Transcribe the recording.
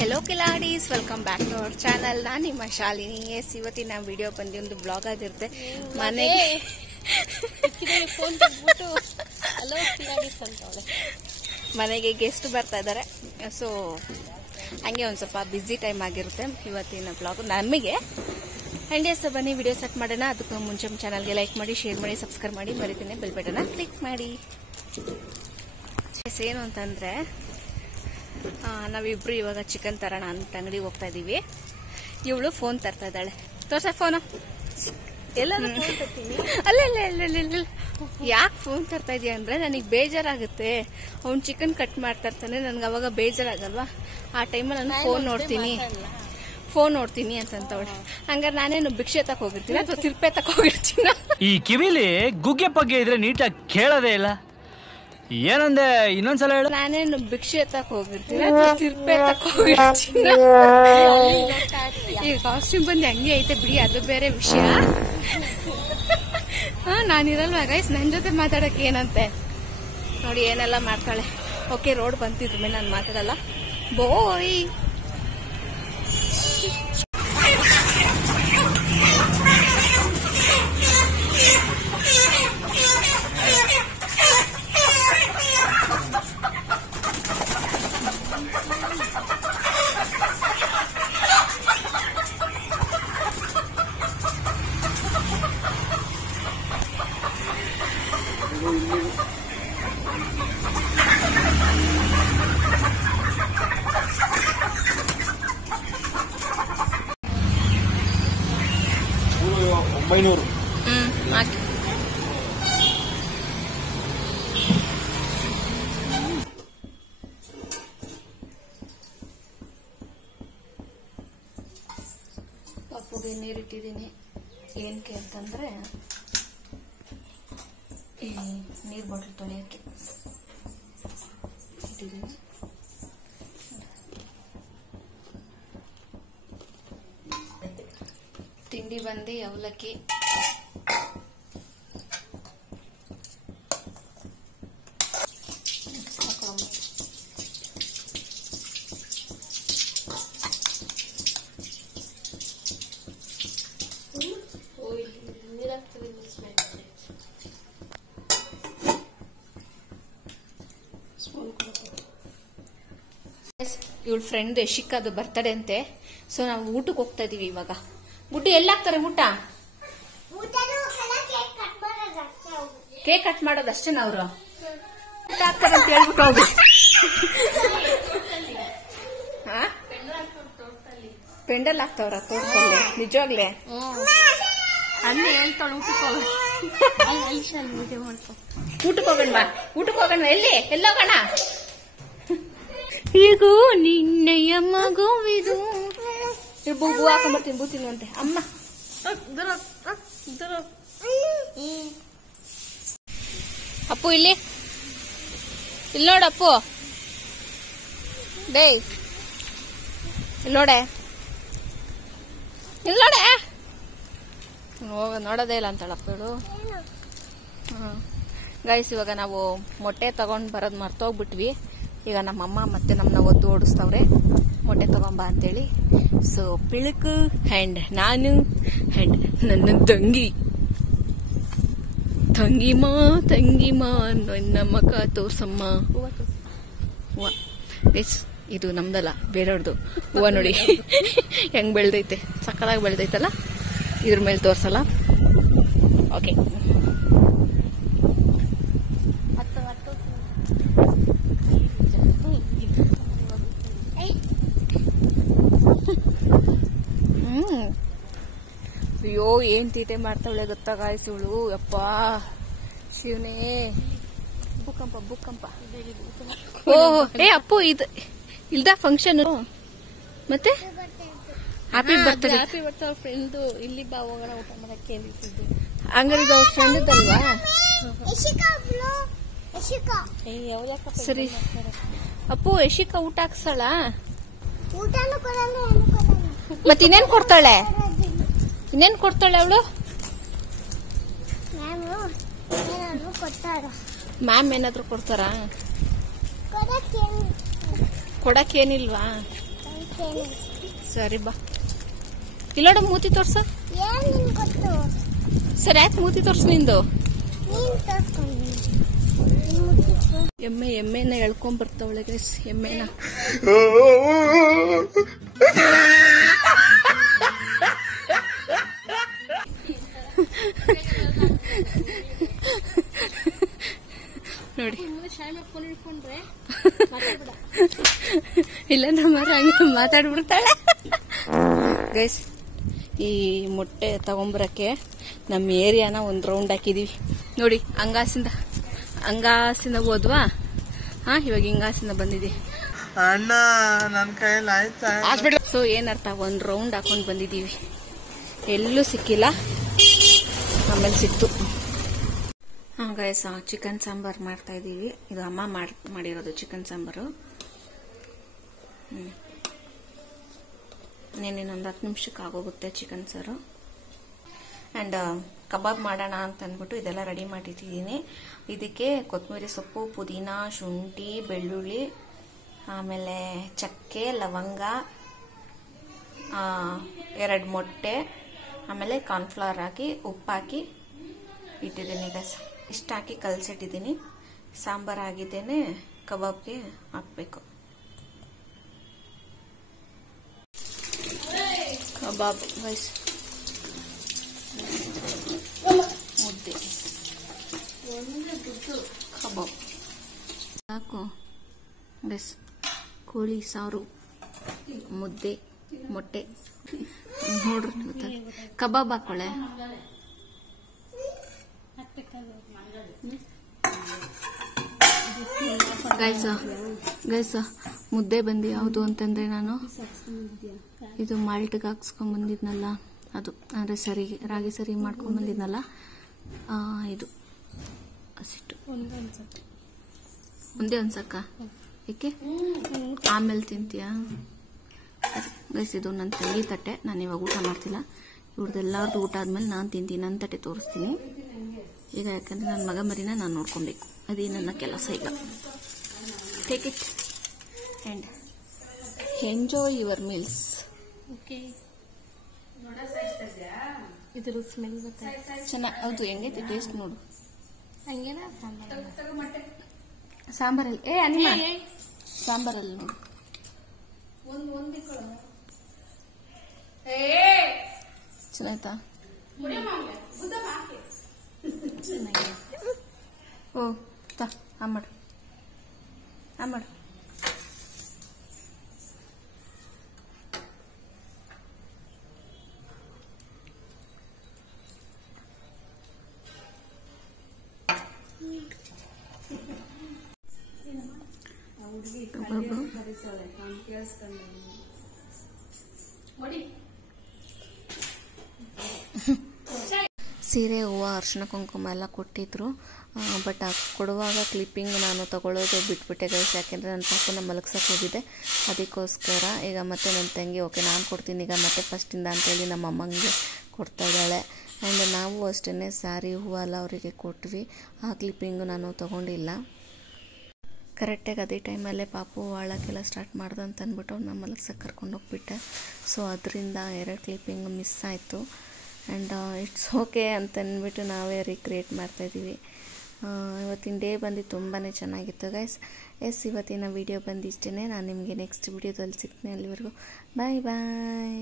Hello ಕಿಲಾಡೀಸ್, welcome back to our channel. ನಾನು ನಿಮ್ಮ ಶಾಲಿನಿ. ಎಸ್, ಇವತ್ತಿನ ವಿಡಿಯೋ ಬಂದು ಒಂದು ಬ್ಲಾಗ್ ಆಗಿರುತ್ತೆ. ಮನೆಗೆ ಗೆಸ್ಟ್ ಬರ್ತಾ ಇದ್ದಾರೆ. ಸೊ ಹಂಗೆ ಒಂದು ಸ್ವಲ್ಪ ಬ್ಯುಸಿ ಟೈಮ್ ಆಗಿರುತ್ತೆ ಇವತ್ತಿನ ಬ್ಲಾಗ್ ನಮಗೆ. ಆ್ಯಂಡ್ ಎಸ್, ಬನ್ನಿ ವಿಡಿಯೋ ಸೆಟ್ ಮಾಡೋಣ. ಅದಕ್ಕೂ ಮುಂಚೆ ಚಾನಲ್ಗೆ ಲೈಕ್ ಮಾಡಿ, ಶೇರ್ ಮಾಡಿ, ಸಬ್ಸ್ಕ್ರೈಬ್ ಮಾಡಿ, ಮರಿತೀನಿ ಬೆಲ್ ಬಟನ್ನ ಕ್ಲಿಕ್ ಮಾಡಿ. ಎಸ್, ಏನು ಅಂತಂದರೆ ನಾವಿಬ್ರು ಇವಾಗ ಚಿಕನ್ ತರೋಣ ಅಂತ ಅಂಗಡಿಗೆ ಹೋಗ್ತಾ ಇದೀವಿ. ಇವಳು ಫೋನ್ ತರ್ತಾ ಇದ್ದಾಳೆ. ತೋರ್ಸ ಫೋನು. ಅಲ್ಲ, ಯಾಕೆ ಫೋನ್ ತರ್ತಾ ಇದೀಯ ಅಂದ್ರೆ ನನಗೆ ಬೇಜಾರಾಗುತ್ತೆ. ಅವ್ನು ಚಿಕನ್ ಕಟ್ ಮಾಡ್ತಾ ಇರ್ತಾನೆ, ನನ್ಗೆ ಅವಾಗ ಬೇಜಾರಾಗಲ್ವಾ? ಆ ಟೈಮಲ್ಲಿ ನಾನು ಫೋನ್ ನೋಡ್ತೀನಿ ಅಂತಂತವಳೆ. ಹಂಗಾರೆ ನಾನೇನು ಭಿಕ್ಷೆ ತಕ್ ಹೋಗಿರ್ತೀನಿ ಅಥವಾ ತಿರ್ಪೆ ತಕ್ ಹೋಗಿರ್ತೀನ? ಈ ಕಿವಿಲಿ ಗುಗ್ಗೆ ಪಗ್ಗೆ ಇದ್ರೆ ನೀಟಾಗಿ ಕೇಳೋದೇ ಇಲ್ಲ. ಏನಂದೆ ಇನ್ನೊಂದ್ಸಲ ಹೇಳು. ನಾನೇನು ಭಿಕ್ಷೆ ತಕ್ ಹೋಗಿರ್ತೀನಿ ಅಥವಾ ತಿರ್ಪೆ ತಕ್ ಹೋಗಿರ್ತೀನಿ? ಈ ಕಾಸ್ಟ್ಯೂಮ್ ಬಂದು ಹಂಗೆ ಐತೆ ಬಿಡಿ, ಅದು ಬೇರೆ ವಿಷಯ. ನಾನಿರಲ್ವಾ ಗೈಸ್, ನನ್ ಜೊತೆ ಮಾತಾಡಕ್ಕೆ ಏನಂತೆ ನೋಡಿ, ಏನೆಲ್ಲ ಮಾಡ್ತಾಳೆ. ಓಕೆ, ರೋಡ್ ಬಂತಿದ್ರ ಮೇಲೆ ನಾನು ಮಾತಾಡಲ್ಲ. ಬೋಯ್ ಹಾಕಿ. ಪಪ್ಪುಗೆ ನೀರಿಟ್ಟಿದ್ದೀನಿ. ಏನಕ್ಕೆ ಅಂತಂದ್ರೆ ಈ ನೀರ್ ಬಾಟಲ್ ತೊಳೆಯಕ್ಕೆ ಇಟ್ಟಿದ್ದೀನಿ. ತಿಂಡಿ ಬಂದು ಅವಲಕ್ಕಿ. ಇವಳ ಫ್ರೆಂಡ್ ಯಶಿಕಾದು ಬರ್ತಡೇ ಅಂತೆ. ಸೊ ನಾವು ಊಟಕ್ಕೆ ಹೋಗ್ತಾ ಇದೀವಿ ಇವಾಗ. ಗುಡ್ಡು ಎಲ್ಲಾಗ್ತಾರೆ ಊಟ? ಕೇಕ್ ಕಟ್ ಮಾಡೋದಷ್ಟೇನ? ಅವರು ಊಟ ಆಗ್ತಾರೆ ಅಂತ ಹೇಳ್ಬಿಟ್ಟು ಹೋಗಿ. ಪೆಂಡಲ್ ಆಗ್ತಾವ್ರ ತೋಟದಲ್ಲಿ? ನಿಜವಾಗ್ಲೇ ಅನ್ನ ಹೇಳ್ತಾಳ. ಊಟಕ್ಕೆ ಹೋಗೋಣ ಬಾ, ಊಟಕ್ಕೆ ಹೋಗೋಣ. ಎಲ್ಲೋಗೋಣ? ಈಗ ನಿನ್ನಯ್ಯ ಮಗುವಿದು ಬೂ ಹಾಕೊಂಬರ್ತೀನಿ, ಬೂತೀನಿ ಅಂತೆ ಅಮ್ಮ. ಅಪ್ಪು ಇಲ್ಲಿ ನೋಡಪ್ಪು. ಡೇ ನೋಡೆ, ನೋಡೆ. ಹೋಗ ನೋಡೋದೇ ಇಲ್ಲ ಅಂತಾಳಪ್ಪ ಇವಳು. ಗೈಸ್, ಇವಾಗ ನಾವು ಮೊಟ್ಟೆ ತಗೊಂಡ್ ಬರೋದ್ ಮರ್ತೋಗ್ಬಿಟ್ವಿ. ಈಗ ನಮ್ಮಮ್ಮ ಮತ್ತೆ ನಮ್ಮನ್ನ ಒದ್ದು ಓಡಿಸ್ತಾವ್ರೆ ಮೊಟ್ಟೆ ತಗೊಂಬ ಅಂತೇಳಿ. ಸೊ ಪಿಳುಕು ಹ್ಯಾಂಡ್ ನಾನು ಹ್ಯಾಂಡ್ ನನ್ನ ತಂಗಿಮಾ ನನ್ನ ಮಗ ತೋರ್ಸಮ್ಮ. ಗೈಸ್, ಇದು ನಮ್ದಲ್ಲ, ಬೇರೆಯವ್ರದ್ದು ಹೂವ. ನೋಡಿ ಹೆಂಗ್ ಬೆಳ್ದೈತೆ, ಸಕ್ಕದಾಗಿ ಬೆಳ್ದೈತಲ್ಲ. ಇದ್ರ ಮೇಲೆ ತೋರ್ಸಲ್ಲ. ಓಕೆ, ಅಯ್ಯೋ ಏನ್ ತೀಟೆ ಮಾಡ್ತಾವಳೆ ಗೊತ್ತಾ ಗಾಯ್ಸ್ ಇವಳು. ಯಪ್ಪಾ ಶಿವನೇ, ಭೂಕಂಪ. ಓಹ್, ಅಪ್ಪು ಇದು ಇಲ್ದ ಫಂಕ್ಷನ್ ಮತ್ತೆ ಹ್ಯಾಪಿ ಬರ್ತ್ಡೇ ಫ್ರೆಂಡ್. ಇಲ್ಲಿ ಬಾ ಹೋಗೋಣ ಊಟ ಮಾಡಕ್ಕೆ. ಹಂಗಾರೆ ಇದು ಅವ್ರ ಫ್ರೆಂಡ್ ಅಲ್ವಾ? ಸರಿ ಅಪ್ಪು, ಯಶಿಕಾ ಊಟ ಹಾಕ್ಸಳ? ಮತ್ತೆ ಇನ್ನೇನ್ ಕೊಡ್ತಾಳೆ ಅವಳು? ಮ್ಯಾಮ್ ಏನಾದ್ರು ಕೊಡ್ತಾರಾ? ಕೊಡಕ್ಕೇನಿಲ್ವಾ? ಸರಿ ಬಾ. ಇಲ್ಲೋಡ ಮೂತಿ ತೋರ್ಸ. ಸರಿ ಯಾಕೆ ಮೂತಿ ತೋರ್ಸು ನಿಂದು. ಎಮ್ಮೆನ ಎಳ್ಕೊಂಡ್ ಬರ್ತಾವಳೆ ಗೈಸ್. ಎಮ್ಮೆನ ನೋಡಿ. ಇಲ್ಲ ನಮ್ಮ ಮಾತಾಡ್ಬಿಡ್ತಾಳೆ ಗೈಸ್. ಈ ಮೊಟ್ಟೆ ತಗೊಂಬರಕ್ಕೆ ನಮ್ಮ ಏರಿಯಾನ ಒಂದು ರೌಂಡ್ ಹಾಕಿದೀವಿ ನೋಡಿ. ಅಂಗಾಸಿಂದ ಹೋದ್ವಾ. ಇವಾಗ ಹಿಂಗಾಸಿಂದ ಬಂದಿದ್ದೀವಿ. ಸೊ ಏನರ್ಥ, ಒಂದು ರೌಂಡ್ ಹಾಕೊಂಡ್ ಬಂದಿದೀವಿ. ಎಲ್ಲೂ ಸಿಕ್ಕಿಲ್ಲ, ಆಮೇಲೆ ಸಿಕ್ತು. ಗೈಸ್ ಚಿಕನ್ ಸಾಂಬಾರ್ ಮಾಡ್ತಾ ಇದೀವಿ. ಇದು ಅಮ್ಮ ಮಾಡಿರೋದು ಚಿಕನ್ ಸಾಂಬಾರು. ಇನ್ನೊಂದು 10 ನಿಮಿಷಕ್ಕೆ ಆಗೋಗುತ್ತೆ ಚಿಕನ್ ಸಾರು. ಆ್ಯಂಡ್ ಕಬಾಬ್ ಮಾಡೋಣ ಅಂತ ಅಂದ್ಬಿಟ್ಟು ಇದೆಲ್ಲ ರೆಡಿ ಮಾಡಿಟ್ಟಿದ್ದೀನಿ. ಇದಕ್ಕೆ ಕೊತ್ತಂಬರಿ ಸೊಪ್ಪು, ಪುದೀನ, ಶುಂಠಿ, ಬೆಳ್ಳುಳ್ಳಿ, ಆಮೇಲೆ ಚಕ್ಕೆ, ಲವಂಗ, 2 ಮೊಟ್ಟೆ, ಆಮೇಲೆ ಕಾರ್ನ್ಫ್ಲವರ್ ಹಾಕಿ ಉಪ್ಪು ಹಾಕಿ ಇಟ್ಟಿದ್ದೀನಿ ಗೈಸ್. ಇಷ್ಟು ಹಾಕಿ ಕಲಸಿಟ್ಟಿದ್ದೀನಿ. ಸಾಂಬಾರು ಆಗಿದ್ದೇನೆ ಕಬಾಬ್ಗೆ ಹಾಕಬೇಕು. ಕಬಾಬ್ ಗೈಸ್, ಮುದ್ದೆ ಕಬಾಬ್ ಸಾಕು ಗೈಸ್. ಕೋಳಿ ಸಾರು, ಮುದ್ದೆ, ಮೊಟ್ಟೆ ನೋಡ್ರಿ. ಕಬಾಬ್ ಹಾಕೊಳ್ಳೆ ಗೈಸ. ಮುದ್ದೆ ಬಂದು ಯಾವುದು ಅಂತಂದ್ರೆ, ನಾನು ಇದು ಮಾಲ್ಟ್ಗೆ ಹಾಕ್ಸ್ಕೊಂಡ್ ಬಂದಿದ್ನಲ್ಲ ಅದು, ಅಂದ್ರೆ ರಾಗಿ ಸರಿ ಮಾಡ್ಕೊಂಡ್ ಬಂದಿದ್ನಲ್ಲ ಇದು ಹಸಿಟ್ಟು. ಒಂದೇ ಒಂದ್ಸಕ್ಕ ಏಕೆ ಆಮೇಲೆ ತಿಂತೀಯಾ ಗೈಸ್? ಇದು ನನ್ನ ತಂಗಿ ತಟ್ಟೆ. ನಾನು ಇವಾಗ ಊಟ ಮಾಡ್ತಿಲ್ಲ. ಇವ್ರದ್ದೆಲ್ಲರದ್ದು ಊಟ ಆದ್ಮೇಲೆ ನಾನು ತಿಂತೀನಿ. ನನ್ನ ತಟ್ಟೆ ತೋರಿಸ್ತೀನಿ ಈಗ, ಯಾಕಂದ್ರೆ ನನ್ನ ಮಗ ಮರಿನ ನಾನು ನೋಡ್ಕೊಬೇಕು. ಅದೇ ನನ್ನ ಕೆಲಸ ಈಗ. Take it and enjoy your meals. ಇದ್ರ ಸ್ಮೆಲ್ ಚೆನ್ನಾಗಿ. ಹೌದು, ಹೆಂಗೈತಿ ಟೇಸ್ಟ್ ನೋಡು. ಸಾಂಬಾರಲ್ಲಿ ಸಾಂಬಾರಲ್ಲಿ ನೋಡು. ಚೆನ್ನಾಯ್ತಾ? ಓ ಮಾಡು. ಸೀರೆ, ಹೂವು, ಅರ್ಶಿನ, ಕುಂಕುಮ ಎಲ್ಲ ಕೊಟ್ಟಿದ್ರು. ಬಟ್ ಕೊಡುವಾಗ ಕ್ಲಿಪ್ಪಿಂಗ್ ನಾನು ತಗೊಳ್ಳೋದು ಬಿಟ್ಬಿಟ್ಟೆ ಗೈಸ್. ಯಾಕೆಂದರೆ ನನ್ನ ಪಾಪನ ಮಲಗ್ಸಕ್ಕೆ ಹೋಗಿದ್ದೆ, ಅದಕ್ಕೋಸ್ಕರ. ಈಗ ಮತ್ತೆ ನನ್ನ ತಂಗಿ ಓಕೆ ನಾನು ಕೊಡ್ತೀನಿ ಈಗ ಮತ್ತೆ ಫಸ್ಟಿಂದ ಅಂತೇಳಿ ನಮ್ಮ ಅಮ್ಮಂಗೆ ಕೊಡ್ತಾ ಇದ್ದಾಳೆ. ಆ್ಯಂಡ್ ನಾವು ಅಷ್ಟೇ ಸ್ಯಾರಿ, ಹೂವು ಎಲ್ಲ ಅವರಿಗೆ ಕೊಟ್ವಿ. ಆ ಕ್ಲಿಪ್ಪಿಂಗು ನಾನು ತೊಗೊಂಡಿಲ್ಲ. ಕರೆಕ್ಟಾಗಿ ಅದೇ ಟೈಮಲ್ಲೇ ಪಾಪು ಆಳಕ್ಕೆಲ್ಲ ಸ್ಟಾರ್ಟ್ ಮಾಡ್ದು ಅಂತ ಅಂದ್ಬಿಟ್ಟು ಅವ್ನು ನಮ್ಮ ಮಲಗ್ಸಕ್ಕೆ ಕರ್ಕೊಂಡೋಗ್ಬಿಟ್ಟೆ. ಸೊ ಅದರಿಂದ 2 ಕ್ಲಿಪ್ಪಿಂಗ್ ಮಿಸ್ ಆಯಿತು. ಆ್ಯಂಡ್ ಇಟ್ಸ್ ಓಕೆ ಅಂತಂದ್ಬಿಟ್ಟು ನಾವೇ ರೀಕ್ರಿಯೇಟ್ ಮಾಡ್ತಾಯಿದ್ದೀವಿ. ಇವತ್ತಿನ ಡೇ ಬಂದು ತುಂಬಾ ಚೆನ್ನಾಗಿತ್ತು ಗೈಸ್. ಇವತ್ತಿನ ವಿಡಿಯೋ ಬಂದು ಇಷ್ಟೇ. ನಾನು ನಿಮಗೆ ನೆಕ್ಸ್ಟ್ ವಿಡಿಯೋದಲ್ಲಿ ಸಿಗ್ತೀನಿ. ಅಲ್ಲಿವರೆಗೂ ಬಾಯ್ ಬಾಯ್.